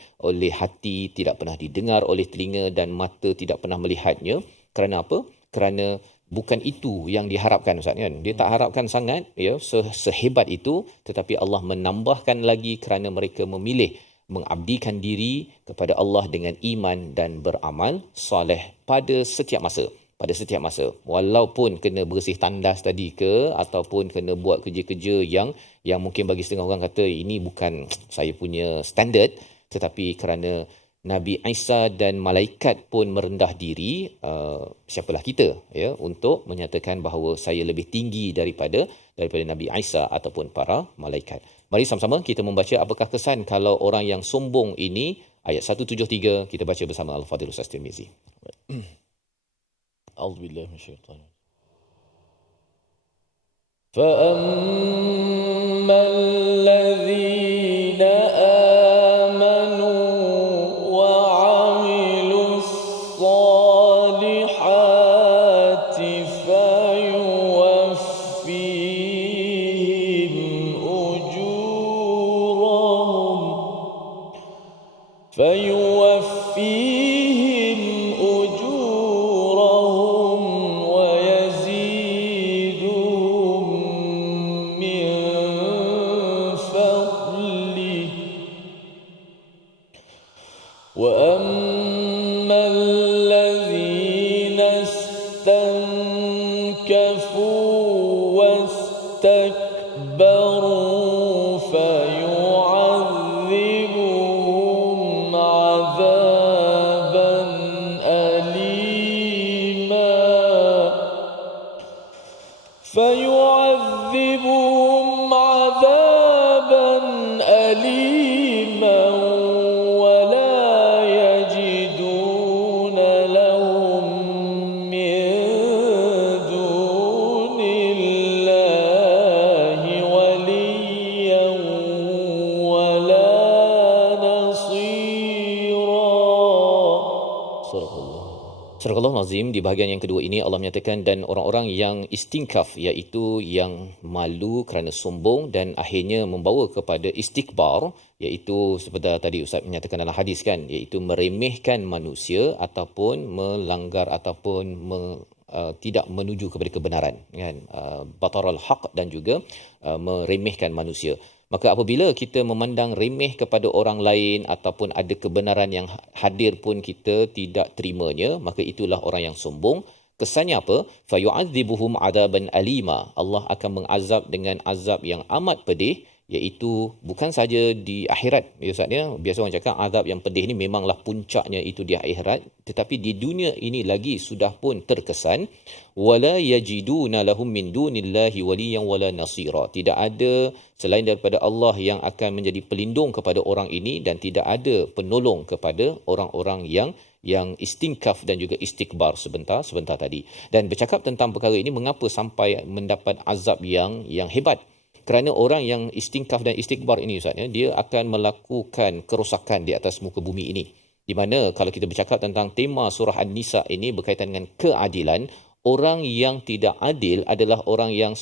hati, tidak pernah didengar oleh telinga dan mata tidak pernah melihatnya. Kerana apa? Kerana bukan itu yang diharapkan, Ustaz kan. Dia tak harapkan sangat ya sehebat itu, tetapi Allah menambahkan lagi kerana mereka memilih mengabdikan diri kepada Allah dengan iman dan beramal soleh pada setiap masa. Walaupun kena bersih tandas tadi ke ataupun kena buat kerja-kerja yang mungkin bagi setengah orang kata ini bukan saya punya standard, tetapi kerana Nabi Isa dan malaikat pun merendah diri, siapalah kita ya untuk menyatakan bahawa saya lebih tinggi daripada Nabi Isa ataupun para malaikat. Mari sama-sama kita membaca apakah kesan kalau orang yang sombong ini. Ayat 173 kita baca bersama Al-Fadhil Ustaz Tirmizi. A'udzubillahi minasyaitanir فَأَمَّا الَّذِينَ آمَنُوا وَعَمِلُوا الصَّالِحَاتِ فيوفيهم أجورهم ويزيدهم من فضله وأما الذين استنكفوا واستكبروا فيعذبهم عذابا أليما ولا يجدون لهم من دون الله وليا ولا نصيرا. صدق الله. Surah Al-Azim, di bahagian yang kedua ini Allah menyatakan dan orang-orang yang istingkaf, iaitu yang malu kerana sombong dan akhirnya membawa kepada istikbar, iaitu seperti tadi Ustaz menyatakan dalam hadis kan, iaitu meremehkan manusia ataupun melanggar ataupun tidak menuju kepada kebenaran kan, bataral haq dan juga meremehkan manusia. Maka apabila kita memandang remeh kepada orang lain ataupun ada kebenaran yang hadir pun kita tidak terimanya, maka itulah orang yang sombong. Kesannya apa? Fayu'adzibuhum adaban alima. Allah akan mengazab dengan azab yang amat pedih, iaitu bukan saja di akhirat. Biasanya biasa orang cakap azab yang pedih ni memanglah puncaknya itu di akhirat, tetapi di dunia ini lagi sudah pun terkesan wala yajiduna lahum min dunillahi waliyan wala nasira. Tidak ada selain daripada Allah yang akan menjadi pelindung kepada orang ini dan tidak ada penolong kepada orang-orang yang istingkaf dan juga istikbar sebentar tadi. Dan bercakap tentang perkara ini, mengapa sampai mendapat azab yang hebat? Kerana orang yang istingkaf dan istikbar ini Ustaz, dia akan melakukan kerosakan di atas muka bumi ini. Di mana kalau kita bercakap tentang tema surah An-Nisa ini berkaitan dengan keadilan, orang yang tidak adil adalah orang yang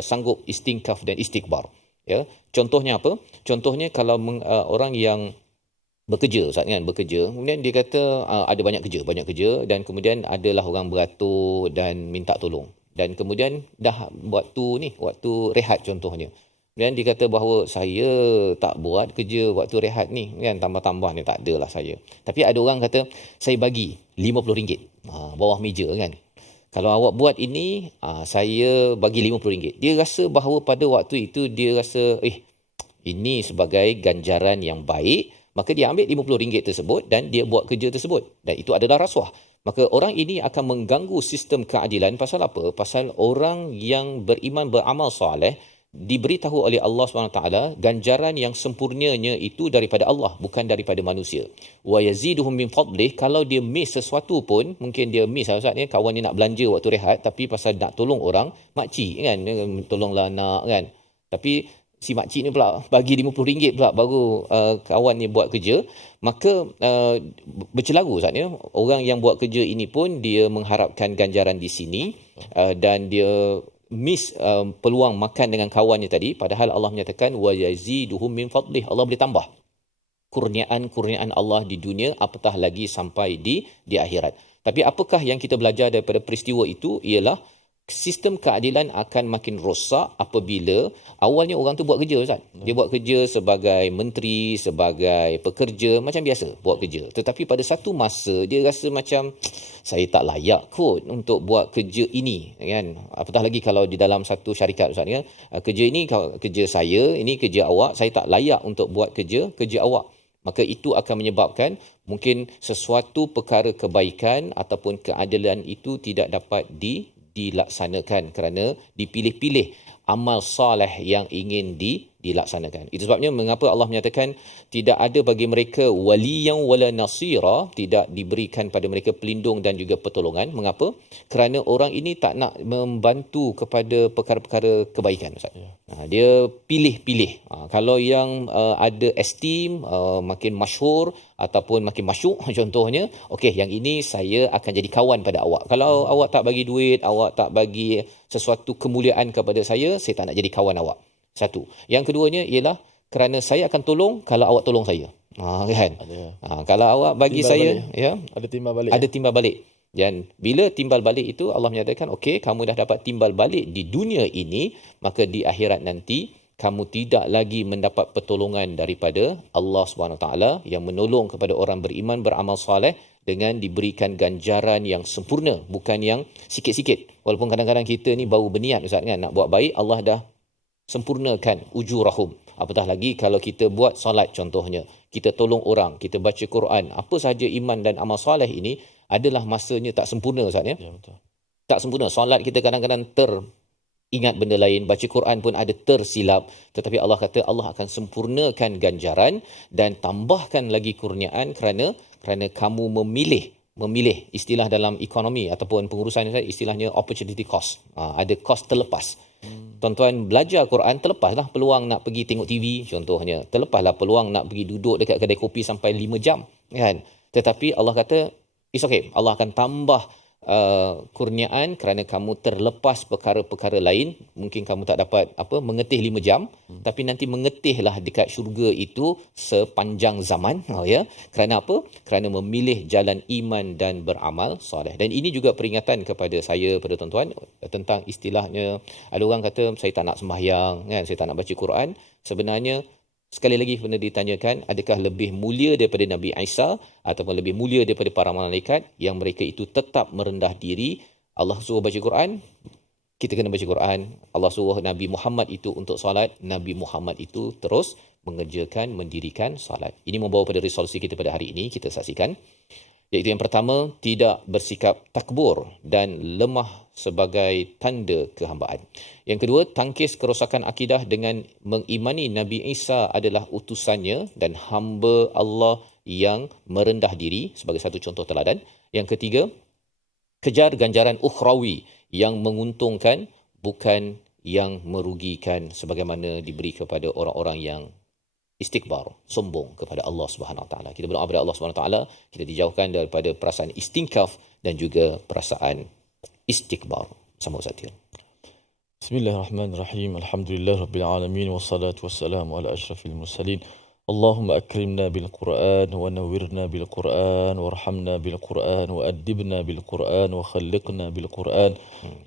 sanggup istingkaf dan istikbar. Ya, contohnya apa? Contohnya kalau orang yang bekerja Ustaz kan, bekerja, kemudian dia kata ada banyak kerja dan kemudian adalah orang beratur dan minta tolong. Dan kemudian dah waktu rehat contohnya. Dan dia kata bahawa saya tak buat kerja waktu rehat ni kan, tambah-tambah ni tak adalah saya. Tapi ada orang kata saya bagi RM50 bawah meja kan. Kalau awak buat ini saya bagi RM50. Dia rasa bahawa pada waktu itu dia rasa ini sebagai ganjaran yang baik, maka dia ambil RM50 tersebut dan dia buat kerja tersebut. Dan itu adalah rasuah. Maka orang ini akan mengganggu sistem keadilan. Pasal apa? Pasal orang yang beriman beramal soleh, diberitahu oleh Allah SWT ganjaran yang sempurnanya itu daripada Allah, bukan daripada manusia. Wa yaziduhum min fadlih, kalau dia miss sesuatu pun, mungkin dia miss Ustaz ni, kawan dia nak belanja waktu rehat tapi pasal nak tolong orang, makcik kan, tolonglah nak kan. Tapi si makcik ni pula bagi RM50 pula baru kawan ni buat kerja, maka bercelaru Ustaz ni. Orang yang buat kerja ini pun dia mengharapkan ganjaran di sini dan dia miss peluang makan dengan kawannya tadi, padahal Allah menyatakan wa yaziduhum min fadlih, Allah boleh tambah kurniaan Allah di dunia, apatah lagi sampai di akhirat. Tapi apakah yang kita belajar daripada peristiwa itu ialah sistem keadilan akan makin rosak apabila awalnya orang tu buat kerja Ustaz. Dia buat kerja sebagai menteri, sebagai pekerja macam biasa buat kerja. Tetapi pada satu masa dia rasa macam saya tak layak kot untuk buat kerja ini kan. Apatah lagi kalau di dalam satu syarikat Ustaz kan. Kerja ini kerja saya, ini kerja awak, saya tak layak untuk buat kerja awak. Maka itu akan menyebabkan mungkin sesuatu perkara kebaikan ataupun keadilan itu tidak dapat dilaksanakan kerana dipilih-pilih amal soleh yang ingin dilaksanakan. Itu sebabnya mengapa Allah menyatakan tidak ada bagi mereka waliyan wala nasira, tidak diberikan pada mereka pelindung dan juga pertolongan. Mengapa? Kerana orang ini tak nak membantu kepada perkara-perkara kebaikan Ustaz. Dia pilih-pilih. Kalau yang ada esteem, makin masyhur ataupun makin masyuk contohnya, okey yang ini saya akan jadi kawan pada awak. Kalau awak tak bagi duit, awak tak bagi sesuatu kemuliaan kepada saya tak nak jadi kawan awak. Satu. Yang keduanya ialah kerana saya akan tolong kalau awak tolong saya. Kan? Kalau awak bagi timbal saya balik. Ya, ada timbal balik. Ada timbal balik. Dan bila timbal balik itu Allah menyatakan okey kamu dah dapat timbal balik di dunia ini, maka di akhirat nanti kamu tidak lagi mendapat pertolongan daripada Allah SWT yang menolong kepada orang beriman beramal soleh dengan diberikan ganjaran yang sempurna, bukan yang sikit-sikit. Walaupun kadang-kadang kita ni baru berniat Ustaz kan nak buat baik, Allah dah sempurnakan ujurahum. Apatah lagi kalau kita buat solat contohnya, kita tolong orang, kita baca Quran, apa sahaja iman dan amal soleh ini adalah masanya tak sempurna Ustaz ya. Ya betul. Tak sempurna. Solat kita kadang-kadang ingat benda lain, baca Quran pun ada tersilap, tetapi Allah kata Allah akan sempurnakan ganjaran dan tambahkan lagi kurniaan kerana kamu memilih istilah dalam ekonomi ataupun pengurusan istilahnya opportunity cost. Ada cost terlepas. Tuan-tuan belajar Quran, terlepaslah peluang nak pergi tengok TV contohnya, terlepaslah peluang nak pergi duduk dekat kedai kopi sampai 5 jam kan. Tetapi Allah kata it's okay, Allah akan tambah kurniaan kerana kamu terlepas perkara-perkara lain. Mungkin kamu tak dapat mengetih 5 jam, tapi nanti mengetihlah dekat syurga itu sepanjang zaman ya. Kerana apa? Kerana memilih jalan iman dan beramal soleh. Dan ini juga peringatan kepada saya, pada tuan-tuan, tentang istilahnya ada orang kata saya tak nak sembahyang kan, saya tak nak baca Quran. Sebenarnya sekali lagi pernah ditanyakan, adakah lebih mulia daripada Nabi Isa ataupun lebih mulia daripada para malaikat yang mereka itu tetap merendah diri. Allah suruh baca Quran, kita kena baca Quran. Allah suruh Nabi Muhammad itu untuk solat, Nabi Muhammad itu terus mengerjakan, mendirikan solat. Ini membawa pada resolusi kita pada hari ini, kita saksikan. Iaitu yang pertama, tidak bersikap takbur dan lemah sebagai tanda kehambaan. Yang kedua, tangkis kerosakan akidah dengan mengimani Nabi Isa adalah utusannya dan hamba Allah yang merendah diri sebagai satu contoh teladan. Yang ketiga, kejar ganjaran ukhrawi yang menguntungkan bukan yang merugikan sebagaimana diberi kepada orang-orang yang istikbar, sombong kepada Allah Subhanahu Wa Taala. Kita berdoa kepada Allah Subhanahu Wa Taala kita dijauhkan daripada perasaan istinkaf dan juga perasaan istikbar. Sama Ustaz. Bismillahirrahmanirrahim. Alhamdulillahirabbil alamin wassalatu wassalamu ala asyrafil mursalin. Allahumma akrimna bil Qur'an wa nawwirna bil Qur'an warhamna bil Qur'an wa adibna bil Qur'an wa khalliqna bil Qur'an.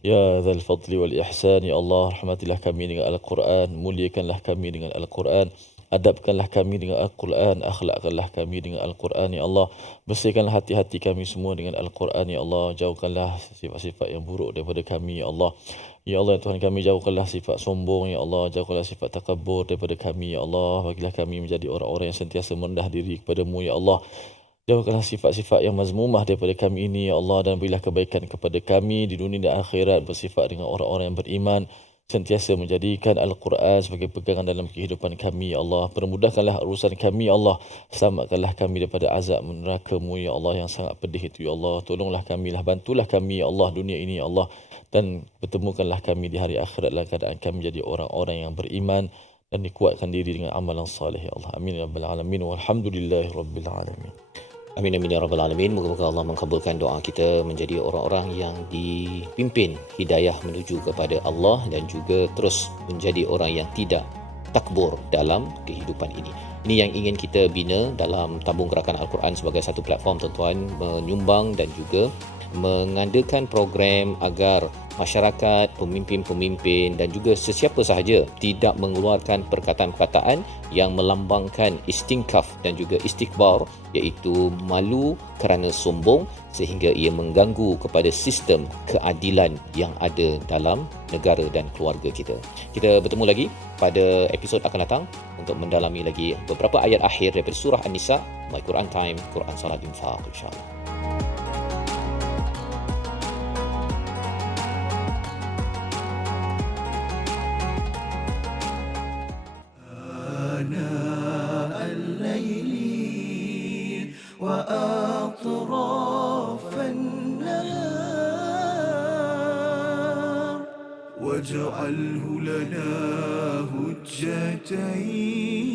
Ya dzal fadli wal ihsan, ya Allah, rahmatilah kami dengan Al-Qur'an, muliakanlah kami dengan Al-Qur'an. Adabkanlah kami dengan Al-Quran, akhlakkanlah kami dengan Al-Quran, ya Allah. Bersihkanlah hati-hati kami semua dengan Al-Quran, ya Allah. Jauhkanlah sifat-sifat yang buruk daripada kami, ya Allah. Ya Allah, Tuhan kami, jauhkanlah sifat sombong, ya Allah. Jauhkanlah sifat takabur daripada kami, ya Allah. Bagilah kami menjadi orang-orang yang sentiasa merendah diri kepadamu, ya Allah. Jauhkanlah sifat-sifat yang mazmumah daripada kami ini, ya Allah. Dan berilah kebaikan kepada kami di dunia dan akhirat, bersifat dengan orang-orang yang beriman. sentiasa menjadikan Al-Quran sebagai pegangan dalam kehidupan kami, ya Allah. Permudahkanlah urusan kami, ya Allah. Selamatkanlah kami daripada azab neraka-Mu, ya Allah, yang sangat pedih itu, ya Allah. Tolonglah kami lah, bantulah kami, ya Allah, dunia ini, ya Allah. Dan pertemukanlah kami di hari akhirat dalam keadaan kami jadi orang-orang yang beriman dan dikuatkan diri dengan amalan salih, ya Allah. Amin ya rabbal alamin. Walhamdulillahi rabbil alamin. Amin amin ya rabbal alamin. Moga-moga Allah mengabulkan doa kita menjadi orang-orang yang dipimpin hidayah menuju kepada Allah dan juga terus menjadi orang yang tidak takbur dalam kehidupan ini. Ini yang ingin kita bina dalam tabung gerakan Al-Quran sebagai satu platform, tuan-tuan, menyumbang dan juga mengadakan program agar masyarakat, pemimpin-pemimpin dan juga sesiapa sahaja tidak mengeluarkan perkataan-perkataan yang melambangkan istingkaf dan juga istikbar, iaitu malu kerana sombong sehingga ia mengganggu kepada sistem keadilan yang ada dalam negara dan keluarga kita. Kita bertemu lagi pada episod akan datang untuk mendalami lagi beberapa ayat akhir daripada surah An-Nisa. My Quran Time, Quran Salat Infaq, insya-Allah. آناء الليل وأطراف النهار واجعله لنا هجتين